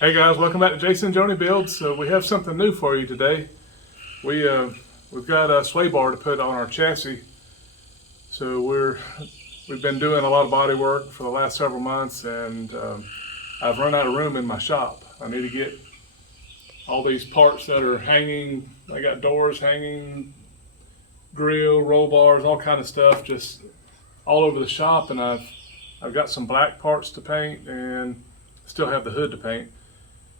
Hey guys, welcome back to Jason and Joni Builds. So we have something new for you today. We've got a sway bar to put on our chassis. So we've been doing a lot of body work for the last several months, and I've run out of room in my shop. I need to get all these parts that are hanging. I got doors hanging, grill, roll bars, all kind of stuff, just all over the shop. And I've got some black parts to paint, and still have the hood to paint.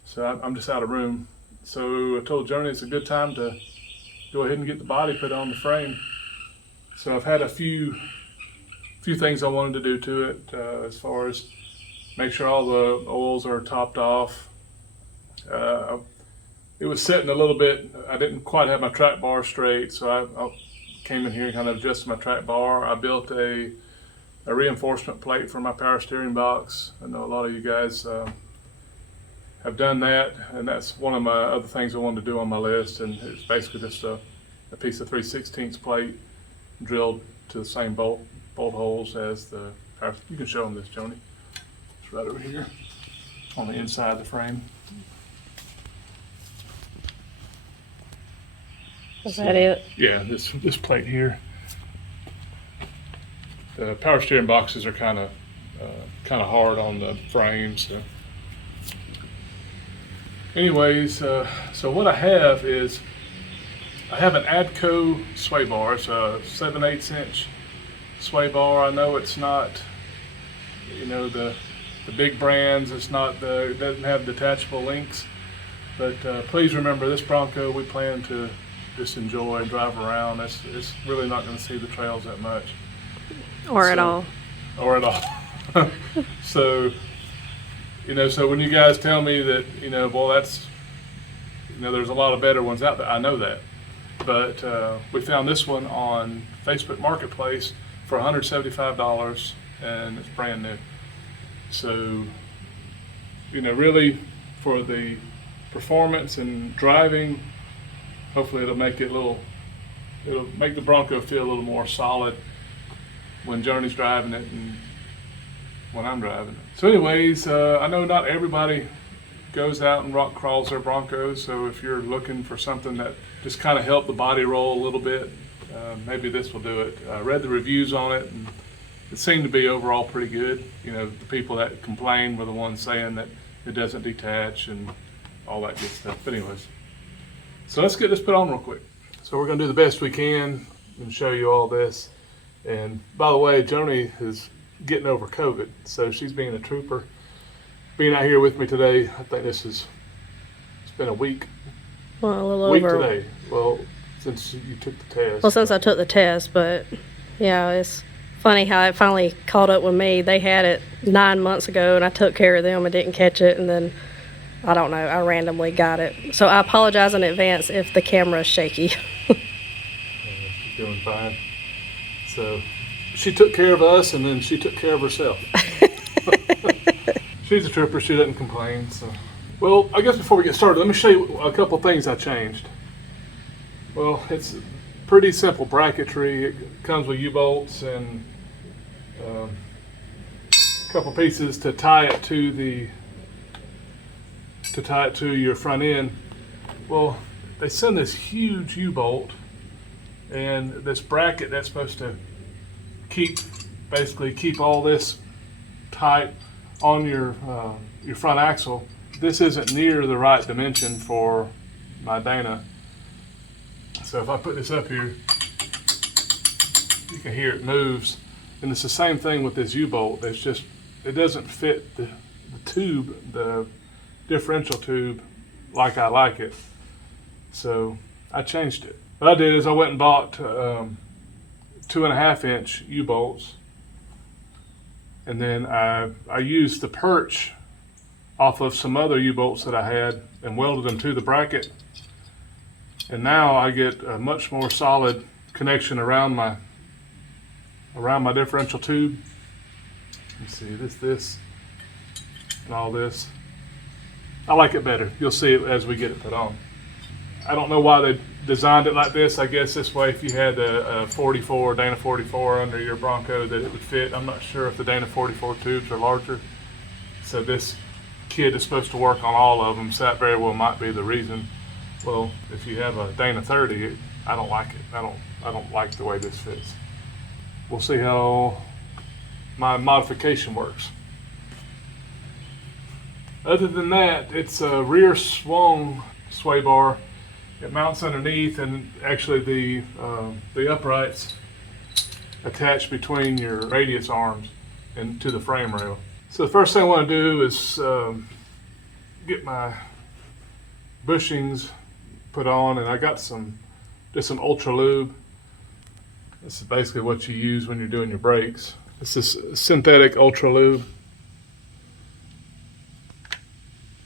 So I'm just out of room. So I told Joni it's a good time to go ahead and get the body put on the frame. So I've had a few things I wanted to do to it, as far as make sure all the oils are topped off. It was sitting a little bit, I didn't quite have my track bar straight, so I came in here and kind of adjusted my track bar. I built a reinforcement plate for my power steering box. I know a lot of you guys have done that, and that's one of my other things I wanted to do on my list. And it's basically just a piece of 3/16 plate drilled to the same bolt holes as the power. You can show them this, Joni. It's right over here on the inside of the frame. Is that it? Yeah, this plate here. The power steering boxes are kind of hard on the frames. So. Anyways, so what I have is I have an Adco sway bar. It's a 7/8 inch sway bar. I know it's not, the big brands. It's not it doesn't have detachable links. But please remember, this Bronco we plan to just enjoy and drive around. It's really not going to see the trails that much. Or at all. Or at all. So when you guys tell me that, well, that's, there's a lot of better ones out there, I know that. But we found this one on Facebook Marketplace for $175, and it's brand new. So, really for the performance and driving, hopefully it'll make it'll make the Bronco feel a little more solid when Joni's driving it and when I'm driving it. So anyways, I know not everybody goes out and rock crawls their Broncos, so if you're looking for something that just kind of help the body roll a little bit, maybe this will do it. I read the reviews on it, and it seemed to be overall pretty good. The people that complain were the ones saying that it doesn't detach and all that good stuff. But anyways, so let's get this put on real quick. So we're going to do the best we can and show you all this. And by the way, Joni is getting over COVID, so she's being a trooper, being out here with me today. I think it's been a week. Well, a little week over. Today. Well, since you took the test. Well, since I took the test, but yeah, it's funny how it finally caught up with me. They had it 9 months ago, and I took care of them and didn't catch it, and then I don't know, I randomly got it. So I apologize in advance if the camera is shaky. She's doing fine. So she took care of us, and then she took care of herself. She's a trooper. She doesn't complain. So, well, I guess before we get started, let me show you a couple things I changed. Well, it's pretty simple bracketry. It comes with U-bolts and a couple pieces to tie it to your front end. Well, they send this huge U-bolt and this bracket that's supposed to keep all this tight on your front axle. This isn't near the right dimension for my Dana. So if I put this up here, you can hear it moves. And it's the same thing with this U-bolt. It doesn't fit the tube, the differential tube, like I like it. So I changed it. What I did is I went and bought 2.5 inch U-bolts, and then I used the perch off of some other U-bolts that I had and welded them to the bracket. And now I get a much more solid connection around my differential tube. You see this and all this. I like it better. You'll see it as we get it put on. I don't know why they designed it like this. I guess this way, if you had a 44, Dana 44 under your Bronco, that it would fit. I'm not sure if the Dana 44 tubes are larger. So this kit is supposed to work on all of them, so that very well might be the reason. Well, if you have a Dana 30, I don't like it. I don't like the way this fits. We'll see how my modification works. Other than that, it's a rear swung sway bar. It mounts underneath, and actually the uprights attach between your radius arms and to the frame rail. So the first thing I want to do is get my bushings put on, and I got just some Ultra Lube. This is basically what you use when you're doing your brakes. This is synthetic Ultra Lube,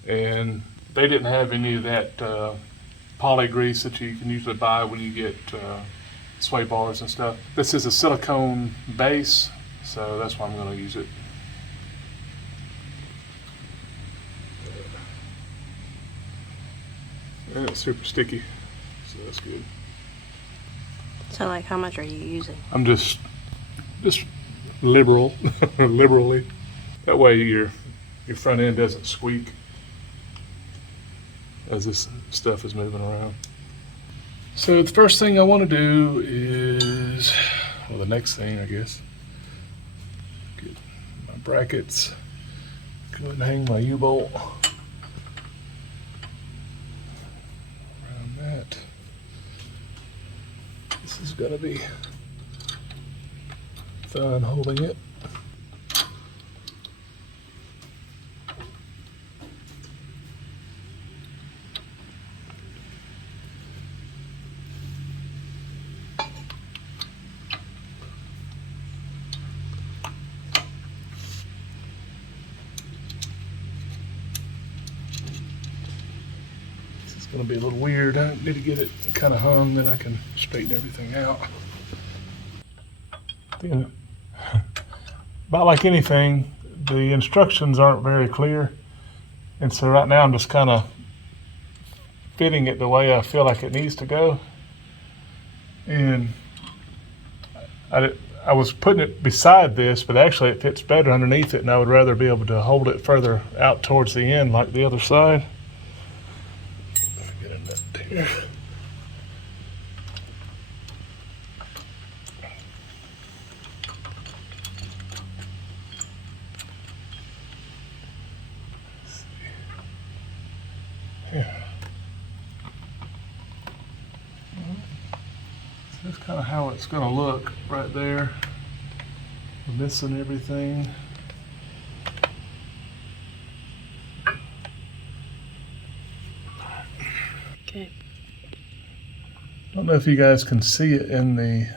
and they didn't have any of that poly grease that you can usually buy when you get sway bars and stuff. This is a silicone base, so that's why I'm going to use it. And it's super sticky, so that's good. So like, how much are you using? I'm just liberally. That way your front end doesn't squeak as this stuff is moving around. So the first thing I want to do is, well, the next thing I guess, get my brackets, go and hang my U-bolt around that. This is gonna be fun holding it. Gonna be a little weird. I need to get it kind of hung, then I can straighten everything out. About like anything, the instructions aren't very clear, and so right now I'm just kind of fitting it the way I feel like it needs to go. And I was putting it beside this, but actually it fits better underneath it, and I would rather be able to hold it further out towards the end like the other side. Here. Yeah. So that's kind of how it's going to look right there. We're missing everything. Okay. I don't know if you guys can see it in the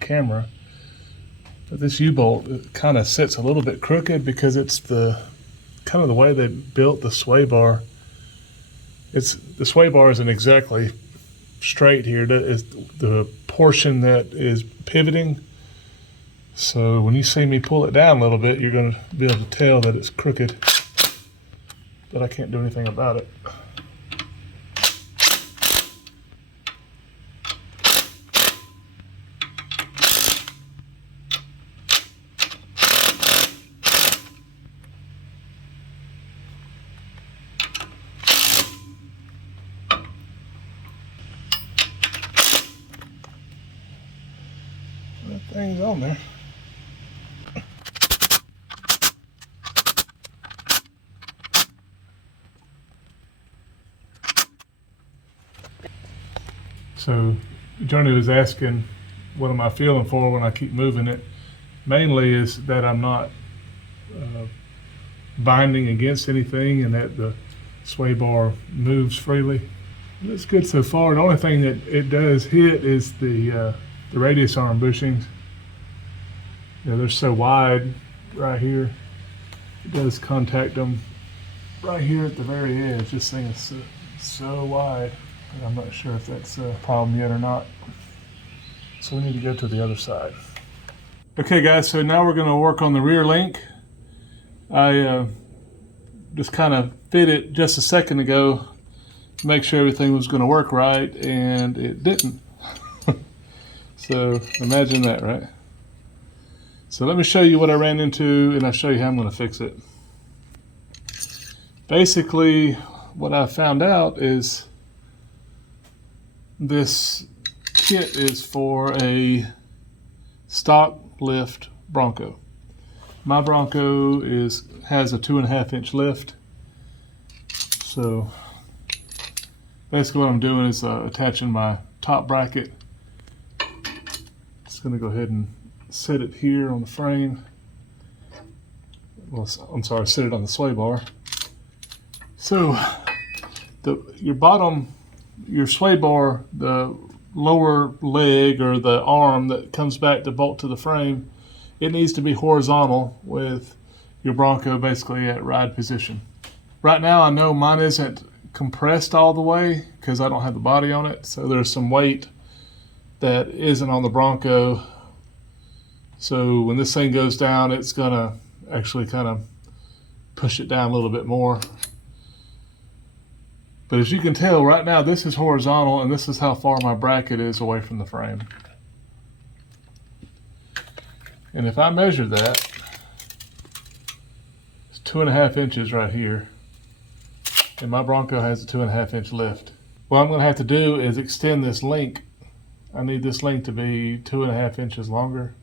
camera, but this U-bolt kind of sits a little bit crooked because it's the kind of the way they built the sway bar. The sway bar isn't exactly straight here. That is the portion that is pivoting. So when you see me pull it down a little bit, you're going to be able to tell that it's crooked, but I can't do anything about it. That thing's on there. So Johnny was asking, what am I feeling for when I keep moving it? Mainly is that I'm not binding against anything and that the sway bar moves freely. That's good so far. The only thing that it does hit is the radius arm bushings. You know, they're so wide right here. It does contact them right here at the very edge. This thing is so wide. I'm not sure if that's a problem yet or not. So we need to go to the other side. Okay guys, so now we're gonna work on the rear link. I just kind of fit it just a second ago to make sure everything was gonna work right, and it didn't. So imagine that, right? So let me show you what I ran into, and I'll show you how I'm gonna fix it. Basically, what I found out is this kit is for a stock lift Bronco. My Bronco has a 2.5-inch lift. So basically what I'm doing is attaching my top bracket. Just going to go ahead and set it here on the frame. Well, I'm sorry, set it on the sway bar. So your sway bar, the lower leg or the arm that comes back to bolt to the frame, it needs to be horizontal with your Bronco basically at ride position. Right now I know mine isn't compressed all the way because I don't have the body on it, so there's some weight that isn't on the Bronco. So when this thing goes down, it's gonna actually kind of push it down a little bit more. But as you can tell right now, this is horizontal and this is how far my bracket is away from the frame. And if I measure that, it's 2.5 inches right here. And my Bronco has a 2.5-inch lift. What I'm gonna have to do is extend this link. I need this link to be 2.5 inches longer,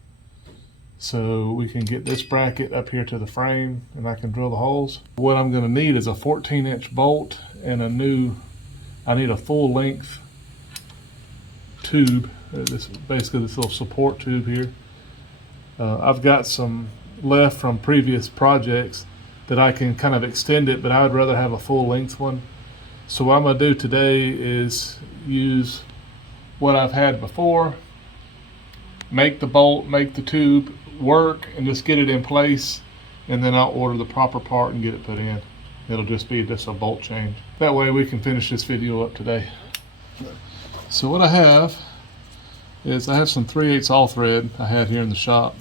so we can get this bracket up here to the frame and I can drill the holes. What I'm gonna need is a 14-inch bolt and I need a full length tube. Basically this little support tube here. I've got some left from previous projects that I can kind of extend it, but I would rather have a full length one. So what I'm gonna do today is use what I've had before, make the bolt, make the tube work, and just get it in place, and then I'll order the proper part and get it put in. It'll just be a bolt change. That way we can finish this video up today. So what I have is I have some 3/8 all thread I had here in the shop,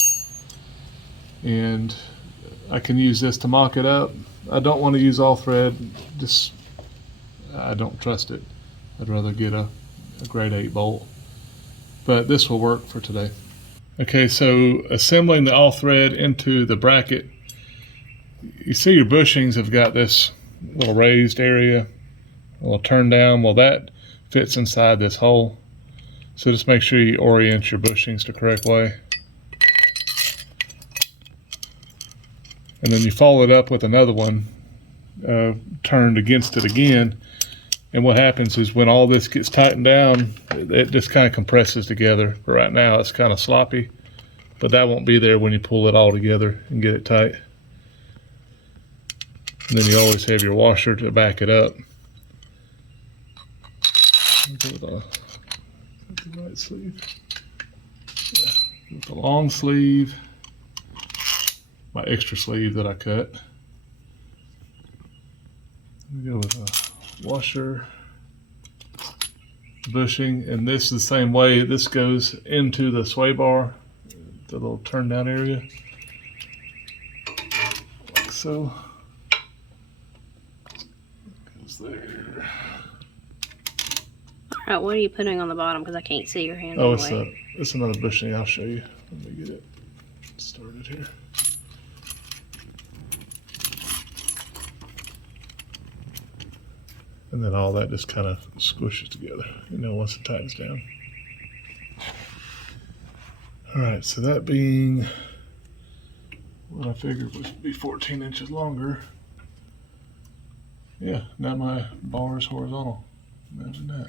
and I can use this to mock it up. I don't want to use all thread, I don't trust it. I'd rather get a grade 8 bolt, but this will work for today. Okay, so assembling the all thread into the bracket, you see your bushings have got this little raised area, a little turn down. Well, that fits inside this hole. So just make sure you orient your bushings the correct way. And then you follow it up with another one turned against it again. And what happens is when all this gets tightened down, it just kind of compresses together. But right now it's kind of sloppy, but that won't be there when you pull it all together and get it tight. And then you always have your washer to back it up. With the right sleeve. Yeah, with the long sleeve, my extra sleeve that I cut. Let me go with a washer, bushing, and this is the same way. This goes into the sway bar, the little turn down area, like so. Goes there. All right, what are you putting on the bottom? Because I can't see your hand. Oh, anyway. it's another bushing. I'll show you. Let me get it started here. And then all that just kind of squishes together, once it tightens down. All right, so that being what I figured would be 14 inches longer. Yeah, now my bar is horizontal. Imagine that.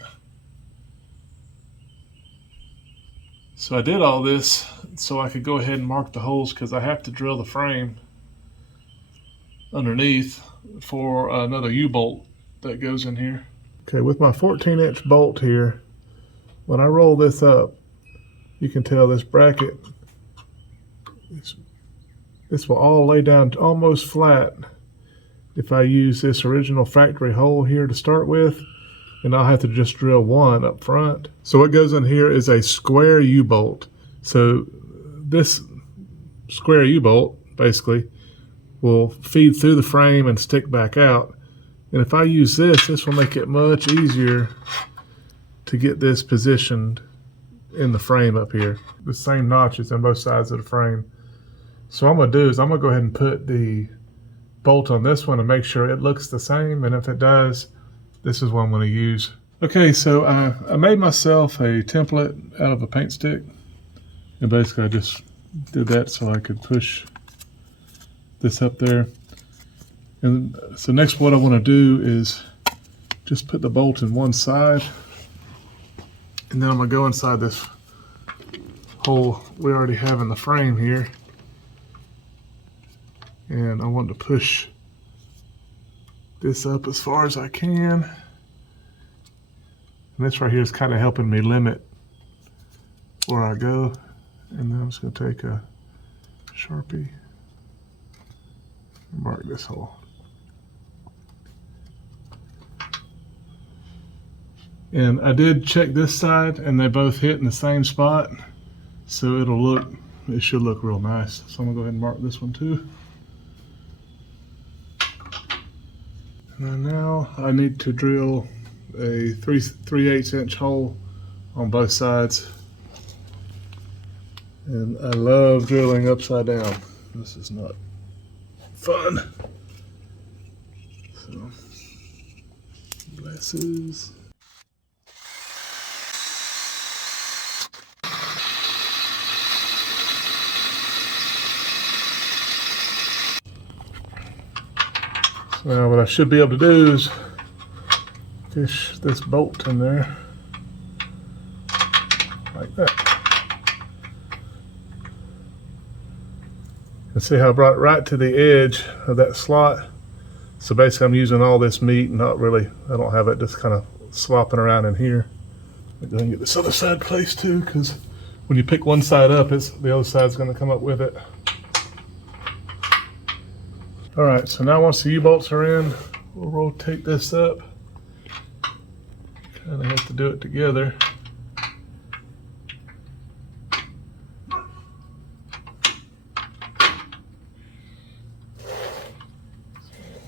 So I did all this so I could go ahead and mark the holes, because I have to drill the frame underneath for another U-bolt that goes in here. Okay, with my 14-inch bolt here, when I roll this up, you can tell this bracket, this will all lay down almost flat if I use this original factory hole here to start with, and I'll have to just drill one up front. So what goes in here is a square U-bolt. So this square U-bolt basically will feed through the frame and stick back out. And if I use this will make it much easier to get this positioned in the frame up here. The same notches on both sides of the frame. So what I'm gonna do is I'm gonna go ahead and put the bolt on this one to make sure it looks the same, and if it does, this is what I'm going to use. Okay, so I made myself a template out of a paint stick, and basically I just did that so I could push this up there. And so next what I want to do is just put the bolt in one side, and then I'm going to go inside this hole we already have in the frame here, and I want to push this up as far as I can. And this right here is kind of helping me limit where I go. And then I'm just going to take a Sharpie and mark this hole. And I did check this side, and they both hit in the same spot, so it should look real nice. So I'm gonna go ahead and mark this one too. And then now I need to drill a 3/8 inch hole on both sides. And I love drilling upside down. This is not fun. So, glasses. So now what I should be able to do is fish this bolt in there like that. And see how I brought it right to the edge of that slot. So basically I'm using all this meat, not really, I don't have it just kind of slopping around in here. I'm going to get this other side placed too, because when you pick one side up, the other side's going to come up with it. All right, so now once the U-bolts are in, we'll rotate this up. Kind of have to do it together.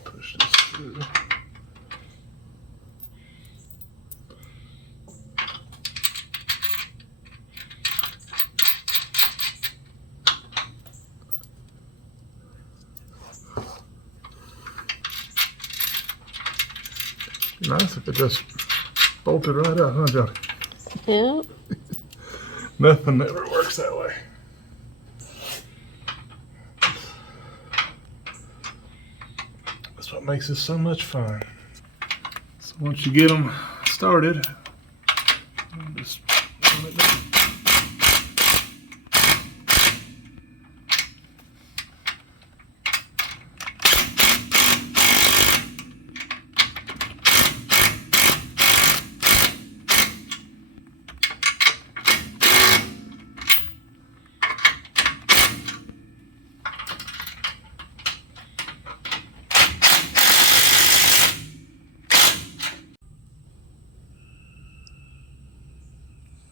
Push this through. Nice if it just bolted right out, huh, Johnny? Yeah. Nothing ever works that way. That's what makes this so much fun. So once you get them started, just run it down.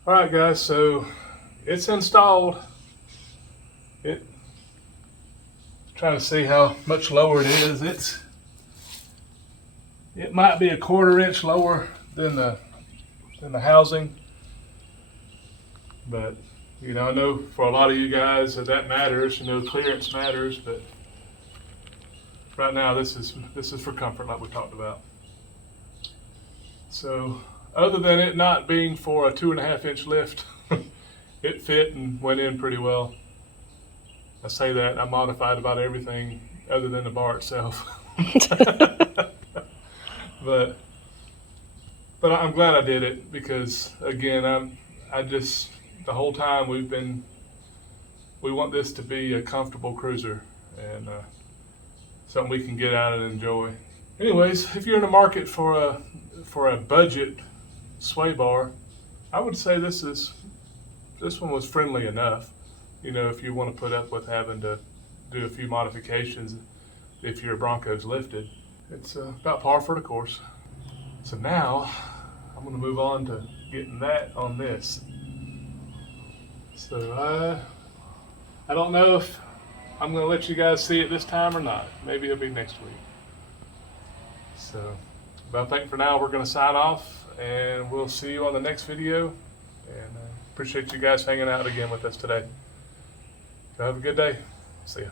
All right, guys, so it's installed. Trying to see how much lower it is. It might be a 1/4 inch lower than the housing, but you know, I know for a lot of you guys that matters. You know, clearance matters, but right now this is for comfort, like we talked about. So, other than it not being for a 2.5 inch lift, it fit and went in pretty well. I say that, I modified about everything other than the bar itself. But I'm glad I did it, because again, the whole time we want this to be a comfortable cruiser and something we can get out and enjoy. Anyways, if you're in the market for a budget sway bar, I would say this one was friendly enough. You know, if you want to put up with having to do a few modifications if your Bronco's lifted, it's about par for the course. So now I'm going to move on to getting that on this. So I don't know if I'm going to let you guys see it this time or not. Maybe it'll be next week. So, but I think for now we're going to sign off, and we'll see you on the next video. And appreciate you guys hanging out again with us today. So have a good day. See ya.